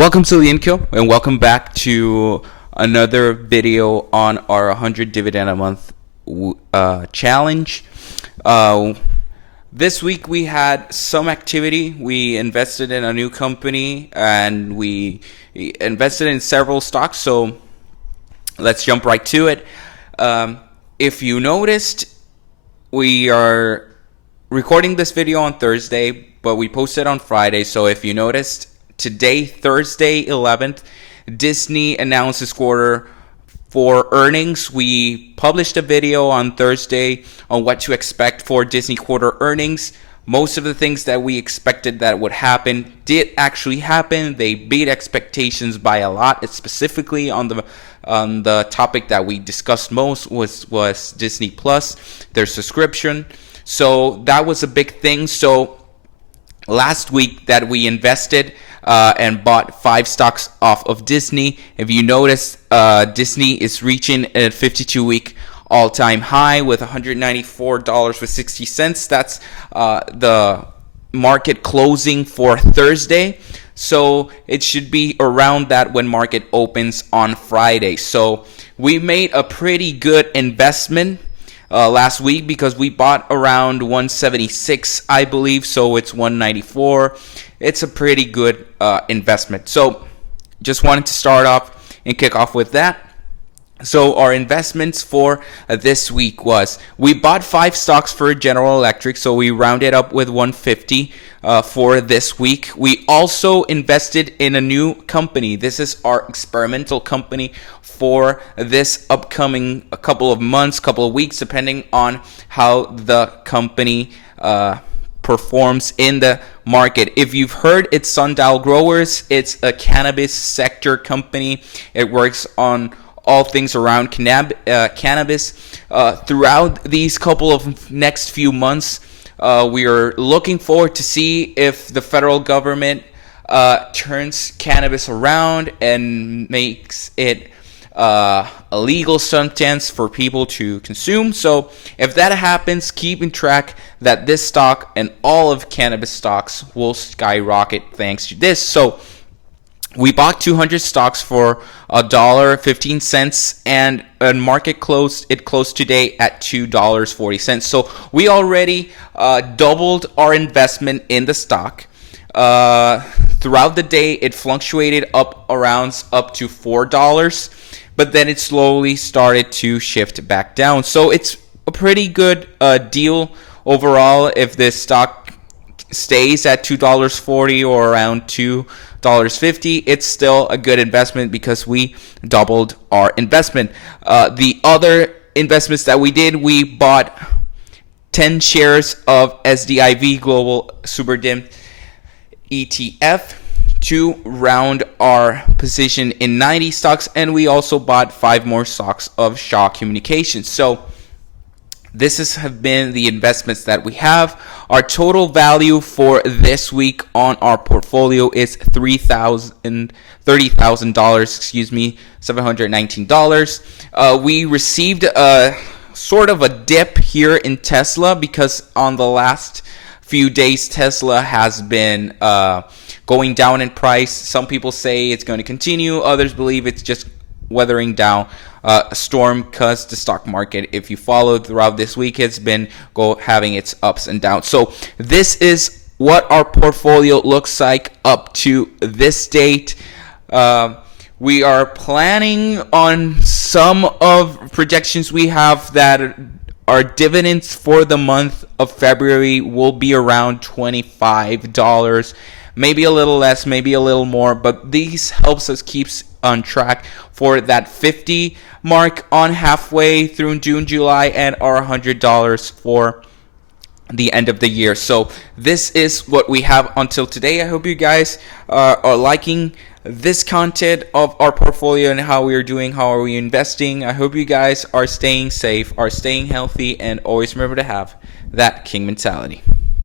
Welcome to LeonCo, and welcome back to another video on our 100 dividend a month challenge. This week we had some activity. We invested in a new company and we invested in several stocks, so let's jump right to it. If you noticed, we are recording this video on Thursday, but we posted on Friday. So if you noticed, today, Thursday 11th, Disney announced its quarter for earnings. We published a video on Thursday on what to expect for Disney quarter earnings. Most of the things that we expected that would happen did actually happen. They beat expectations by a lot. It's specifically on the topic that we discussed most was Disney Plus, their subscription. So that was a big thing. So last week that we invested and bought 5 stocks off of Disney. If you notice, Disney is reaching a 52-week all-time high with $194.60. That's the market closing for Thursday. So it should be around that when market opens on Friday. So we made a pretty good investment last week because we bought around 176, I believe. So it's 194. It's a pretty good investment. So just wanted to start off and kick off with that. So our investments for this week was, we bought 5 stocks for General Electric, so we rounded up with 150 for this week. We also invested in a new company. This is our experimental company for this upcoming couple of months, couple of weeks, depending on how the company performs in the market. If you've heard, it's Sundial Growers. It's a cannabis sector company. It works on all things around cannabis. Throughout these couple of next few months, we are looking forward to see if the federal government turns cannabis around and makes it a legal substance for people to consume. So if that happens, keep in track that this stock and all of cannabis stocks will skyrocket thanks to this. So we bought 200 stocks for $1.15, and market closed today at $2.40. So we already doubled our investment in the stock. Throughout the day, it fluctuated up to $4, but then it slowly started to shift back down. So it's a pretty good deal overall. If this stock stays at $2.40 or around $2.50, it's still a good investment because we doubled our investment. The other investments that we did, we bought 10 shares of SDIV Global Super Dim ETF to round our position in 90 stocks, and we also bought 5 more stocks of Shaw Communications. So this have been the investments that we have. Our total value for this week on our portfolio is $30,000, $719. We received a sort of a dip here in Tesla because on the last few days Tesla has been going down in price. Some people say it's going to continue. Others believe it's just weathering down a storm, because the stock market, if you followed throughout this week, has been having its ups and downs. So this is what our portfolio looks like up to this date. We are planning on some of projections we have that our dividends for the month of February will be around $25. Maybe a little less, maybe a little more, but these helps us keep on track for that 50 mark on halfway through June, July, and our $100 for the end of the year. So this is what we have until today. I hope you guys are liking this content of our portfolio and how we are doing, how are we investing. I hope you guys are staying safe, are staying healthy, and always remember to have that king mentality.